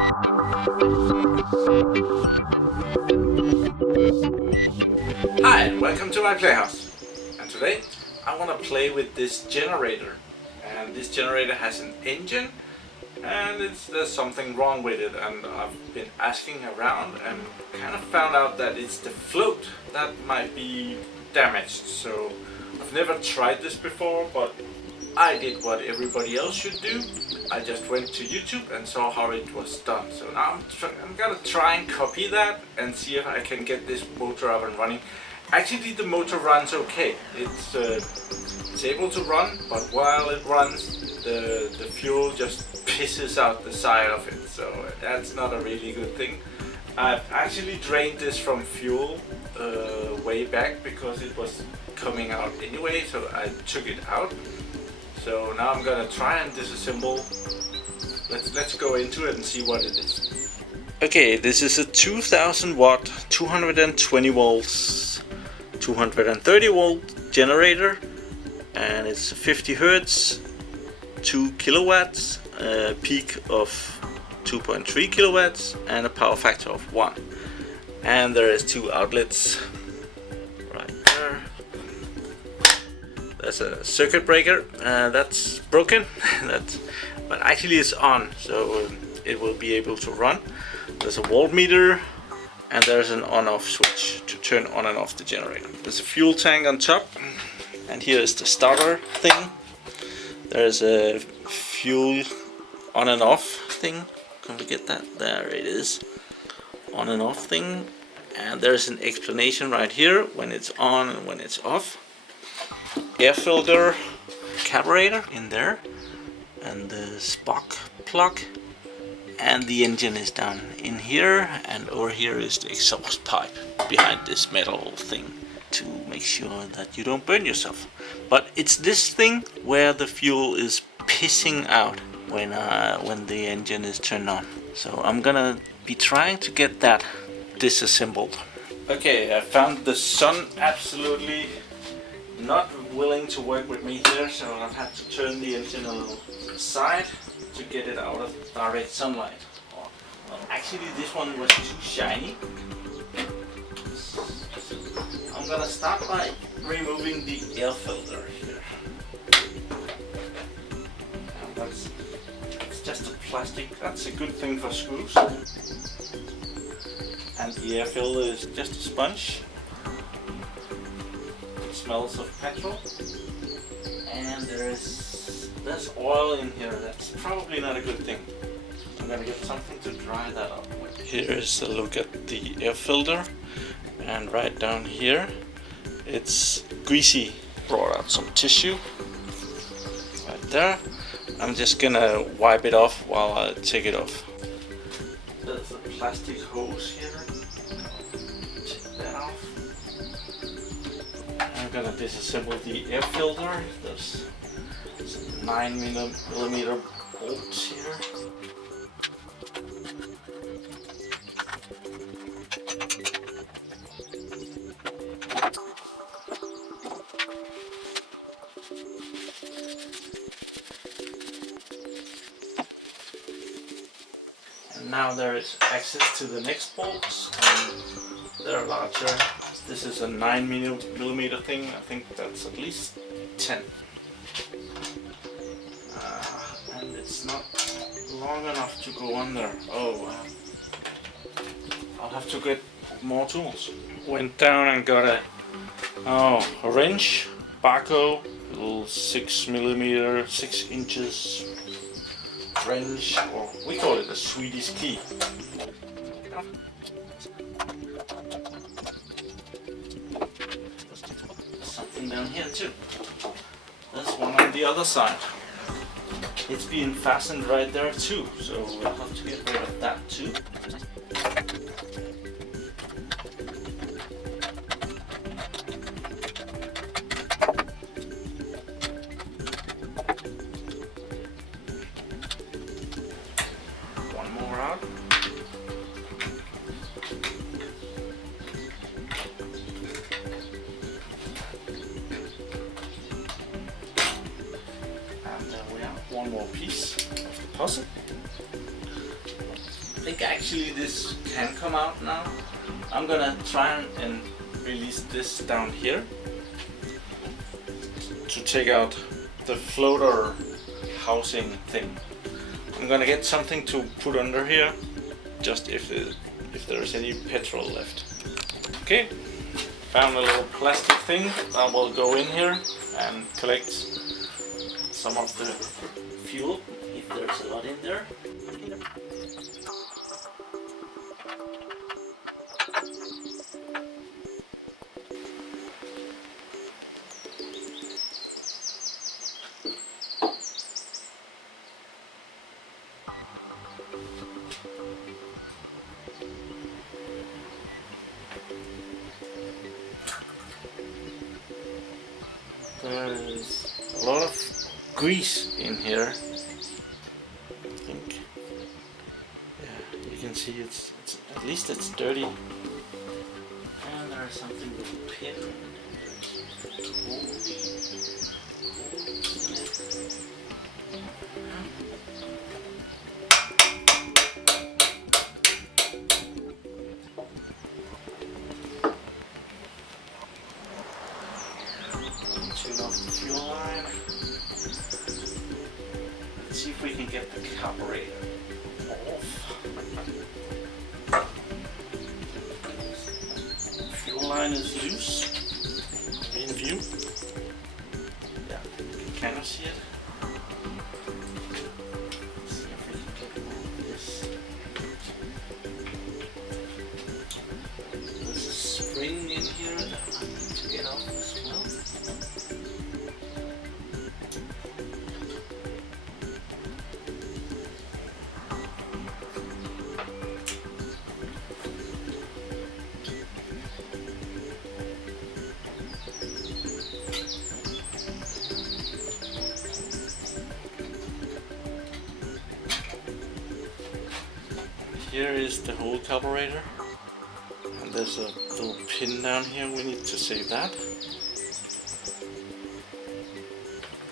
Hi and welcome to my playhouse, and today I want to play with this generator, and this generator has an engine and there's something wrong with it, and I've been asking around and kind of found out that it's the float that might be damaged. So I've never tried this before, but I did what everybody else should do. I just went to YouTube and saw how it was done. So now I'm gonna try and copy that and see if I can get this motor up and running. Actually, the motor runs okay. It's able to run, but while it runs, the fuel just pisses out the side of it. So that's not a really good thing. I've actually drained this from fuel way back because it was coming out anyway, so I took it out. So now I'm gonna try and disassemble. Let's go into it and see what it is. Okay, this is a 2000 watt, 220 volts, 230 volt generator, and it's 50 hertz, 2 kilowatts, a peak of 2.3 kilowatts, and a power factor of 1. And there is 2 outlets right there. There's a circuit breaker that's broken, but actually it's on, so it will be able to run. There's a voltmeter, and there's an on-off switch to turn on and off the generator. There's a fuel tank on top, and here is the starter thing. There's a fuel on and off thing. Can we get that? There it is. On and off thing. And there's an explanation right here when it's on and when it's off. Air filter, carburetor in there, and the spark plug, and the engine is down in here, and over here is the exhaust pipe behind this metal thing to make sure that you don't burn yourself. But it's this thing where the fuel is pissing out when the engine is turned on. So I'm gonna be trying to get that disassembled. Okay, I found the sun absolutely not willing to work with me here, so I've had to turn the engine a little aside to get it out of direct sunlight. Well, actually this one was too shiny. I'm gonna start by removing the air filter here. And it's just a plastic, that's a good thing for screws. And the air filter is just a sponge. It smells of petrol. And there's oil in here. That's probably not a good thing. I'm gonna get something to dry that up with. Here is a look at the air filter, and right down here it's greasy. Brought out some tissue right there. I'm just gonna wipe it off while I take it off. There's a plastic hose here. Take that off. I'm gonna disassemble the air filter. There's some 9mm bolts here. And now there is access to the next bolts, and they're larger. This is a 9mm thing. I think that's at least 10. And it's not long enough to go under. Oh, I'll have to get more tools. Went down and got a wrench, Barco, little 6mm, 6 inches wrench, or we call it a Swedish key. Something down here too. There's one on the other side. It's being fastened right there too, so we'll have to get rid of that too. One more out. And there we are, one more piece of the puzzle. I think actually this can come out now. I'm gonna try and release this down here to take out the floater housing thing. I'm gonna get something to put under here, just if there's any petrol left. Okay, found a little plastic thing that will go in here and collect some of the fuel if there's a lot in there. There's a lot of grease in here. I think. Yeah, you can see it's at least it's dirty. And there's something with a pin. Tune off the fuel line. Let's see if we can get the carburetor off. Fuel line is loose. In view. Yeah, you can kind of see it. Let's see if we can get all this. There's a spring in here that I need to get off as well. Here is the whole carburetor, and there's a little pin down here. We need to save that.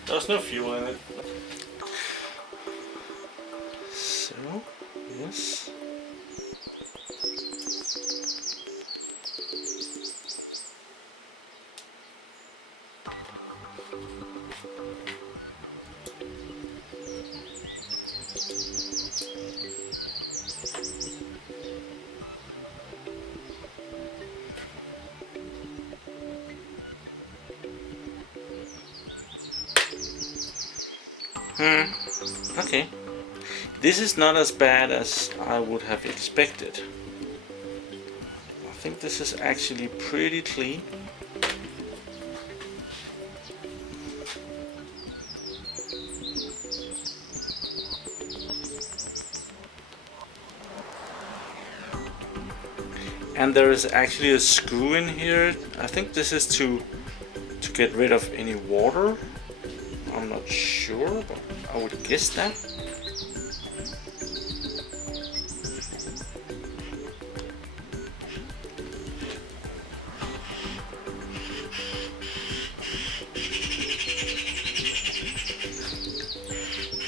There's no fuel in it. So, yes. Okay. This is not as bad as I would have expected. I think this is actually pretty clean. And there is actually a screw in here. I think this is to get rid of any water. I'm not sure, but I would guess that.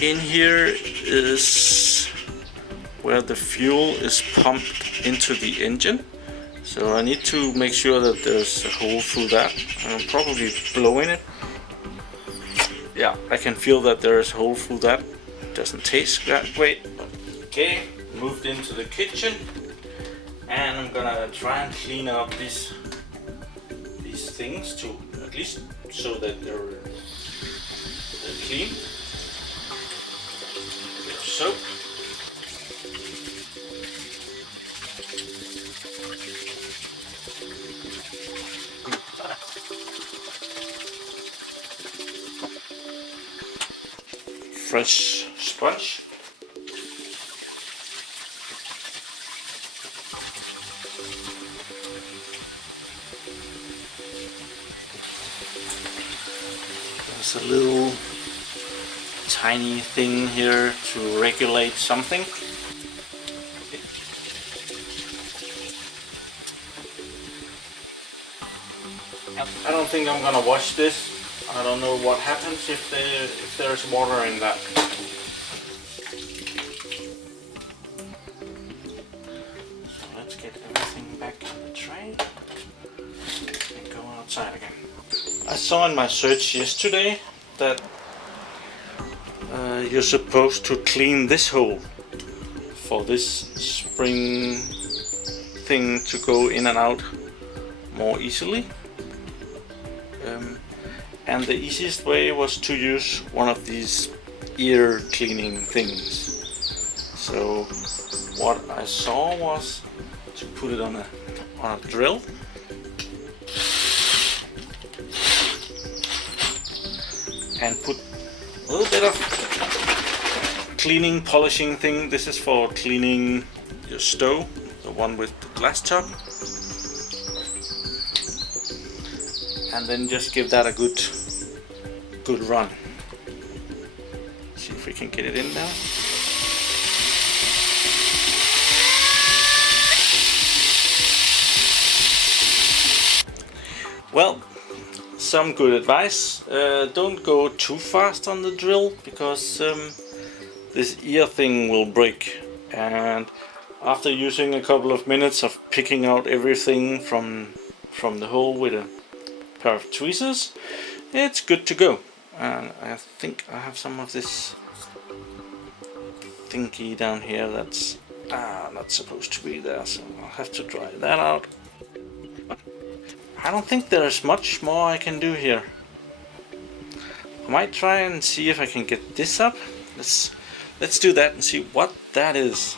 In here is where the fuel is pumped into the engine. So I need to make sure that there's a hole through that. I'm probably blowing it. Yeah, I can feel that there is a hole through that. Doesn't taste that great. Okay, moved into the kitchen, and I'm gonna try and clean up these things to at least so that they're clean. A bit of soap. Fresh sponge. There's a little tiny thing here to regulate something. I don't think I'm gonna wash this. I don't know what happens if there's water in that. outside again. I saw in my search yesterday that you're supposed to clean this hole for this spring thing to go in and out more easily. And the easiest way was to use one of these ear cleaning things. So what I saw was to put it on a drill and put a little bit of cleaning, polishing thing. This is for cleaning your stove, the one with the glass top. And then just give that a good run. See if we can get it in now. Well, some good advice. Don't go too fast on the drill, because this ear thing will break. And after using a couple of minutes of picking out everything from the hole with a pair of tweezers, it's good to go. And I think I have some of this thingy down here that's not supposed to be there, so I'll have to dry that out. I don't think there's much more I can do here. I might try and see if I can get this up. Let's do that and see what that is.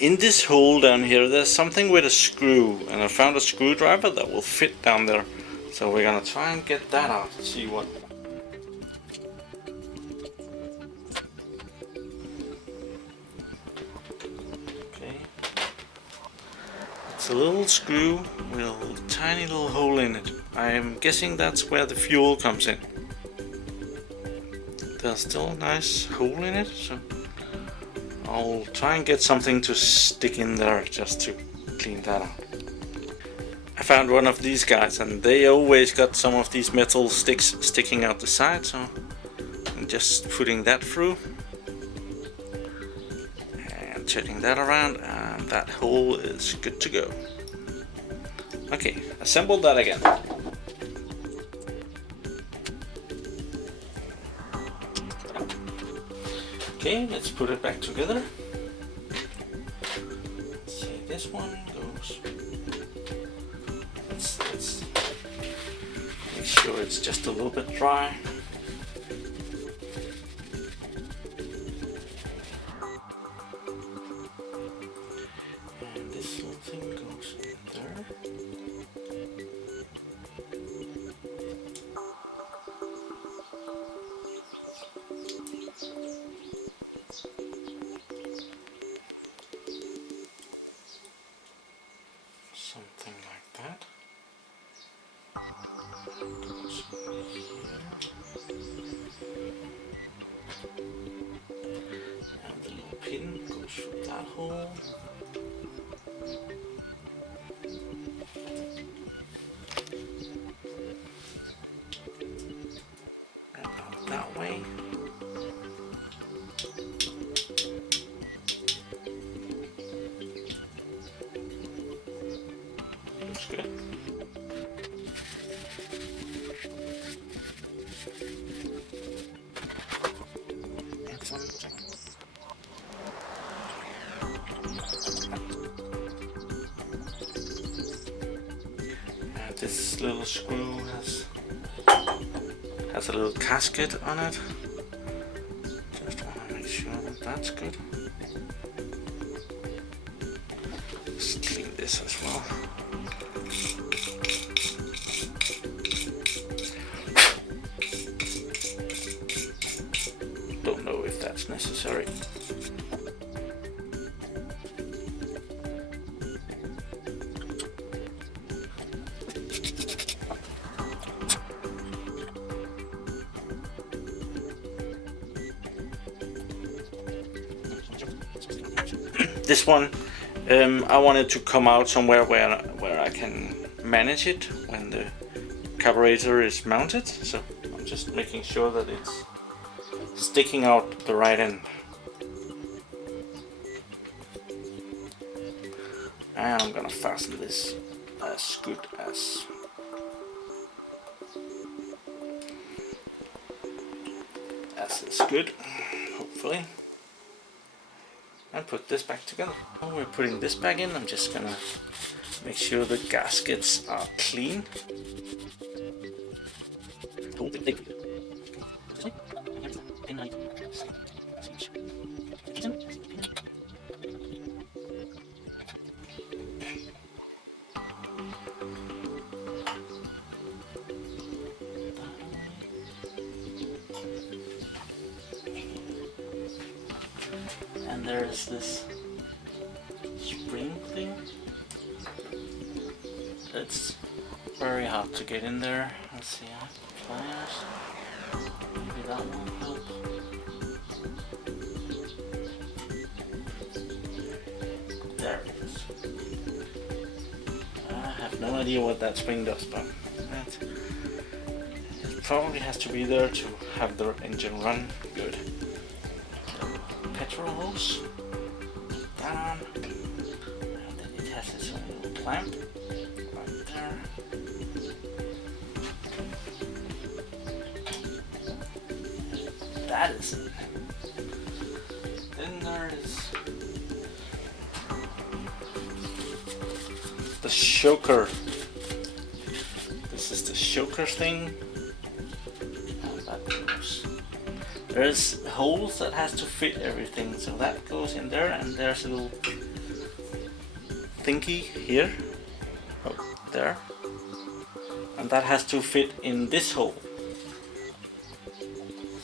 In this hole down here, there's something with a screw, and I found a screwdriver that will fit down there. So we're gonna try and get that out and see what. Okay. It's a little screw with a tiny little hole in it. I'm guessing that's where the fuel comes in. There's still a nice hole in it, so I'll try and get something to stick in there just to clean that out. I found one of these guys, and they always got some of these metal sticks sticking out the side, so I'm just putting that through and turning that around, and that hole is good to go. Okay, assemble that again. Okay, let's put it back together. Let's see, this one goes. Let's make sure it's just a little bit dry. And this little thing goes in there. Something like that. Goes here. And the little pin goes through that hole. And out that way. Looks good. And this little screw has a little gasket on it. Just want to make sure that that's good. Let's clean this as well. Don't know if that's necessary. This one, I wanted to come out somewhere where I can manage it when the carburetor is mounted, so I'm just making sure that it's sticking out the right end. And I'm gonna fasten this as good as is good, hopefully. And put this back together. While we're putting this back in, I'm just gonna make sure the gaskets are clean. And there's this spring thing. It's very hard to get in there. Let's see, I have pliers. Maybe that won't help. There it is. I have no idea what that spring does, but it probably has to be there to have the engine run good. Petrol hose down, and then it has its own little clamp right there. That is it. Then there is the choker. This is the choker thing. And that goes. There's holes that has to fit everything, so that goes in there, and there's a little thingy here, there, and that has to fit in this hole.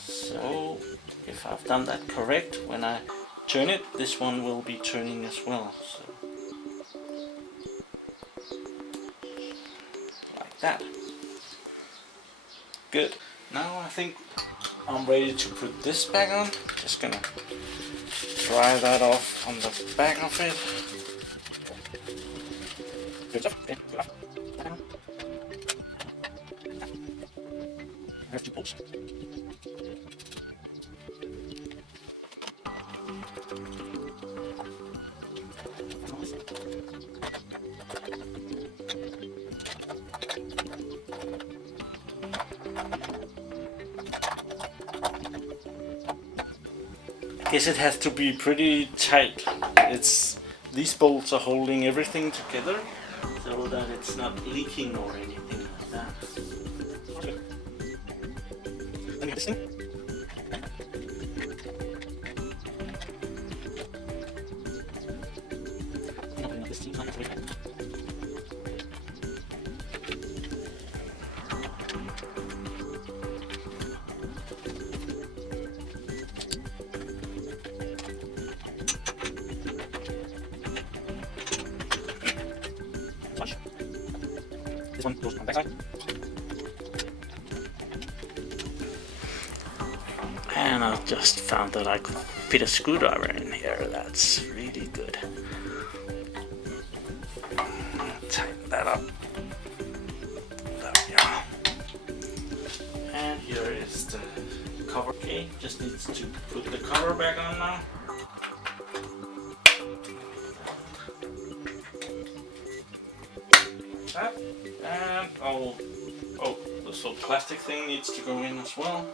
So if I've done that correct, when I turn it, this one will be turning as well. So like that. Good. Now I think I'm ready to put this back on. Just gonna dry that off on the back of it. Good stuff. There's 2 bolts. I guess it has to be pretty tight. These bolts are holding everything together so that it's not leaking or anything like that. Let me get this thing. This one goes on the back side. And I just found that I could fit a screwdriver in here. That's really good. Tighten that up. There we are. And here is the cover. Okay, just needs to put the cover back on now. That. And oh, this little plastic thing needs to go in as well.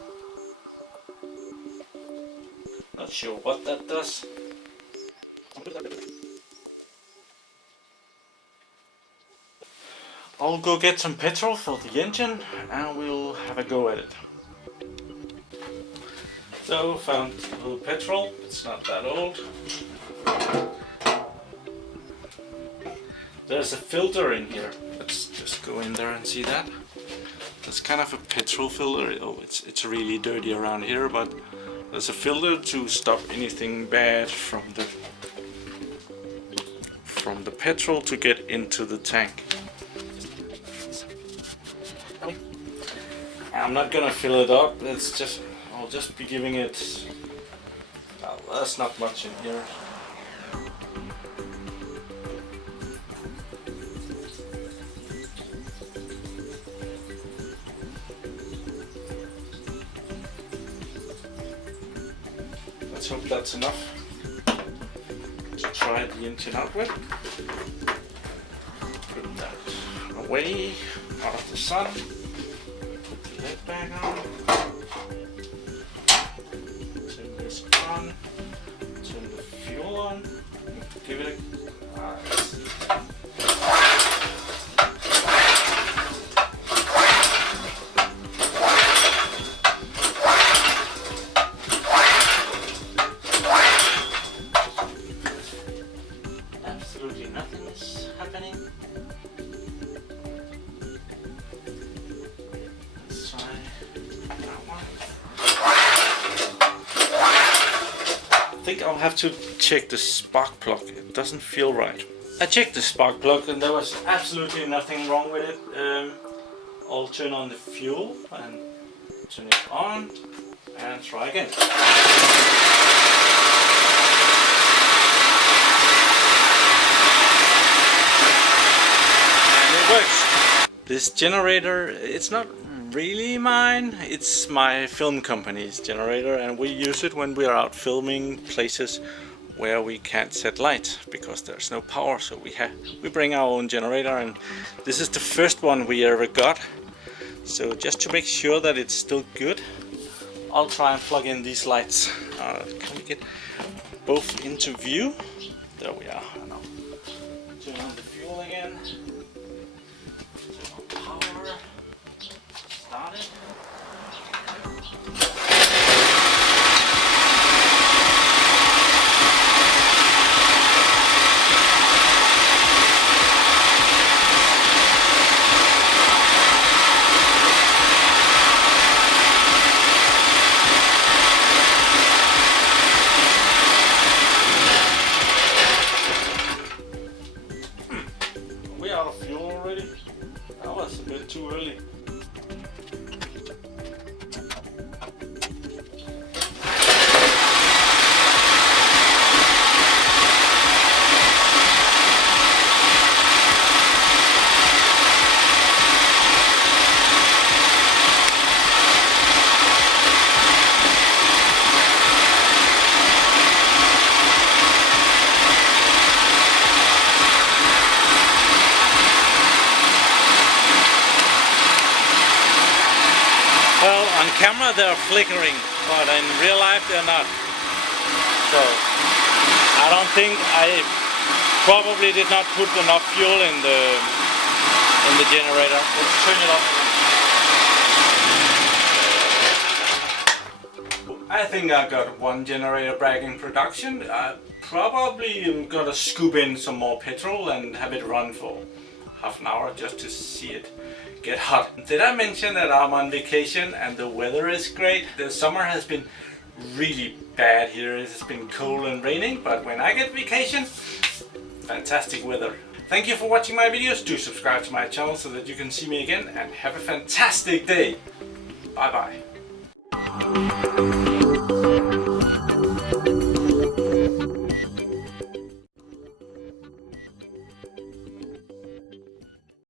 Not sure what that does. I'll go get some petrol for the engine and we'll have a go at it. So found a little petrol, it's not that old. There's a filter in here. Let's just go in there and see that. That's kind of a petrol filter. Oh, it's really dirty around here, but there's a filter to stop anything bad from the petrol to get into the tank. I'm not gonna fill it up. I'll just be giving it. Well, there's not much in here. Let's hope that's enough to try the engine out with. Put that away, out of the sun. Put the lid back on. Turn this on. Turn the fuel on. Give it a... Absolutely nothing is happening. Let's try that one. I think I'll have to check the spark plug. It doesn't feel right. I checked the spark plug and there was absolutely nothing wrong with it. I'll turn on the fuel and turn it on and try again. Works. This generator, it's not really mine, it's my film company's generator, and we use it when we are out filming places where we can't set lights because there's no power, so we bring our own generator, and this is the first one we ever got. So just to make sure that it's still good, I'll try and plug in these lights. Can we get both into view? There we are. Turn on the fuel again. Power started. We're out of fuel already. That was a bit too early. Well, on camera they're flickering, but in real life they're not. So I don't think I probably did not put enough fuel in the generator. Let's turn it off. I think I got one generator back in production. I probably am gonna scoop in some more petrol and have it run for half an hour just to see it get hot. Did I mention that I'm on vacation and the weather is great? The summer has been really bad here. It's been cold and raining, but when I get vacation, fantastic weather. Thank you for watching my videos. Do subscribe to my channel so that you can see me again, and have a fantastic day. Bye bye.